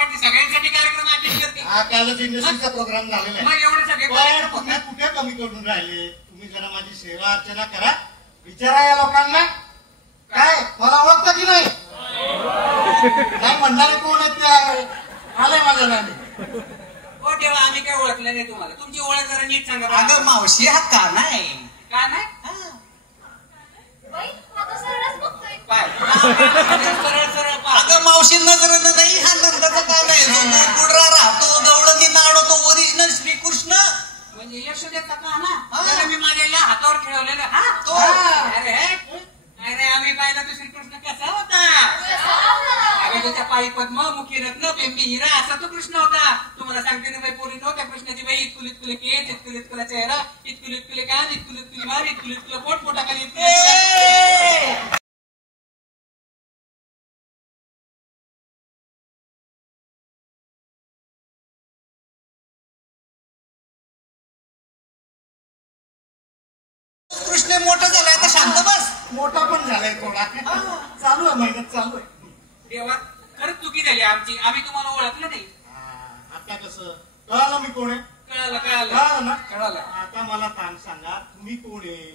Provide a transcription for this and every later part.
गावासाठी सगळ्यांसाठी कार्यक्रम अटेंड करते. हा कालच इंडस्ट्रीचा प्रोग्राम झालेला आहे. मग एवढे सगळे तुम्ही कुठे कमी करून राहिले? तुम्ही जरा माझी सेवा अर्चना करा. विचारा या लोकांना काय मला ओळखतं की नाही? नाही म्हणणारे कोण आहेत ते आलंय माझ्या नादी. हो देवा आम्ही काय ओळखलं नाही तुम्हाला. तुमची ओळख जरा नीट सांगा. अगं मावशी हा का नाही का नाही सरळ सरळ अगं मावशी नजर नाही हा नंदाचा का नाही जो गोकुळरा राहतो गवळणी नाडवतो ओरिजिनल श्रीकृष्ण म्हणजे यशोदेचा का ना त्याला मी माझ्या या हातावर खेळवलेलं. हा तो अरे अरे आम्ही पाहिला तो श्रीकृष्ण कसा होता. अरे त्याच्या पायी पद्म मुखी रत्न पेंबी हिरा असा तो कृष्ण होता. तुम्हाला सांगते ना बाई पोरी नव्हत्या कृष्णाची बाई इतकुल इतकुले केस इतकुल इतकुला चेहरा इतकुल इतकुले कान इतकुल इतकुली मार इतकुल इतकुलं पोट पोटाखाली कृष्ण मोठा झालाय आता शांत बस. मोठा पण झालाय थोडा. चालू आहे मेहनत चालू आहे. देवा खरंच चुकी झाली आमची. आम्ही तुम्हाला ओळखलं नाही. आता कसं कळालं मी कोण आहे? कळालं कळालं कळालं ना? कळालं. आता मला सांगा तुम्ही कोण आहे?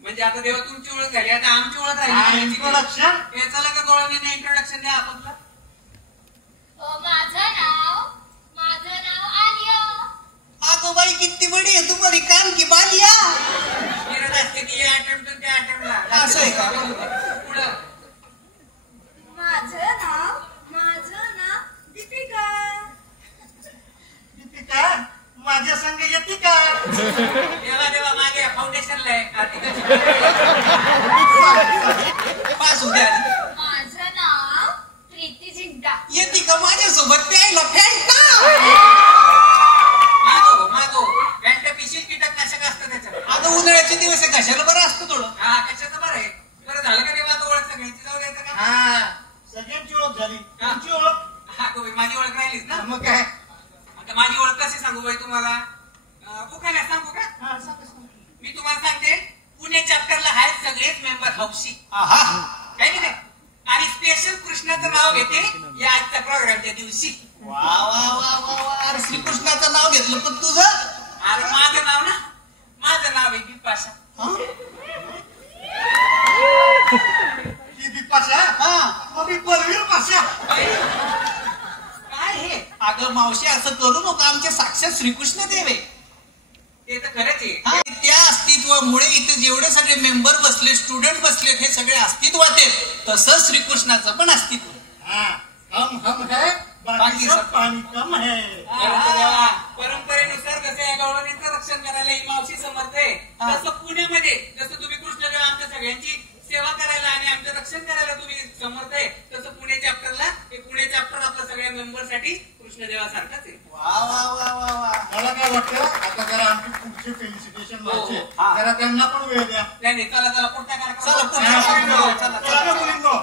म्हणजे आता देवा तुमची ओळख झाली आता आमची ओळख राहिली. इंट्रोडक्शन हे चला का गोळाने इंट्रोडक्शन द्या आपलं. माझं नाव आलिया. अगं बाई किती बडी आहे तुम्हाला कान की बालिया. फिरत असते ती या अटेम्प्ट त्या अटेम्प्टला. असं आहे का? पुढं माझं नाव दीपिका. दीपिका माझ्या संग येते का? देवा देवा मागे फाउंडेशनला आहे आर्टिकल. पास होऊ द्या. माझं नाव प्रीती झिंटा. येते का माझ्यासोबत प्यायला फॅन्टा? मागो घंटा पिशील कीटकनाशक असतं त्याच्यात. आता उन्हाळ्याचे दिवस आहे कशाला बरं असतं थोडं. हा कशाचं बरं आहे. बरं झालं का देवा आता ओळख सगळ्यांची जाऊ द्यायचं का. हा सगळ्यांची ओळख झाली. तुमची ओळख हा गो बाई माझी ओळख राहिलीच ना. मग काय? आता माझी ओळख कशी सांगू बाई तुम्हाला. काय सांगू का. हा सांगा सांगा. मी तुम्हाला सांगते पुणे चॅप्टरला आहेत सगळेच मेंबर हौशी आहा काय की नाही. आणि स्पेशल कृष्णाचं नाव घेते या आजच्या प्रोग्रामच्या दिवशी. वा वा वा वा वा. अरे श्रीकृष्णाचं नाव घेतलं पण तुझं. अरे माझं नाव ना माझं नाव आहे बिपाशा. ही बिपाशा मग मी बलवीर पाशा. काय हे. अगं मावशी असं करू नको आमचे साक्षात श्रीकृष्ण देव आहे. ते तर खरंच आहे. हा, त्या अस्तित्वामुळे इथे जेवढे सगळे मेंबर बसले स्टुडंट बसले हे सगळे अस्तित्वात आहेत. तसंच श्रीकृष्णाचं पण अस्तित्व. हम है बाकी सब पाणी कम है. परंपरेनुसार जसं या गवळणीचं रक्षण करायला ही मावशी समर्थ आहे तसं पुण्यामध्ये जसं तुम्ही कृष्णदेव आमच्या सगळ्यांची सेवा करायला आणि आमचं रक्षण करायला तुम्ही समर्थ आहे तसं पुणे चॅप्टरला हे पुणे चॅप्टर आपल्या सगळ्या मेंबरसाठी कृष्णदेवासारखाच आहे. वा वा वा वा वा. मला काय वाटतं आता जरा आमची पुढचे फेलिसिटेशन व्हायचे हा. जरा त्यांना पण वेळ द्या. नाही चला चला पुढच्या कार्यक्रमात चला, पुढच्या कार्यक्रमात. चला मुलींनो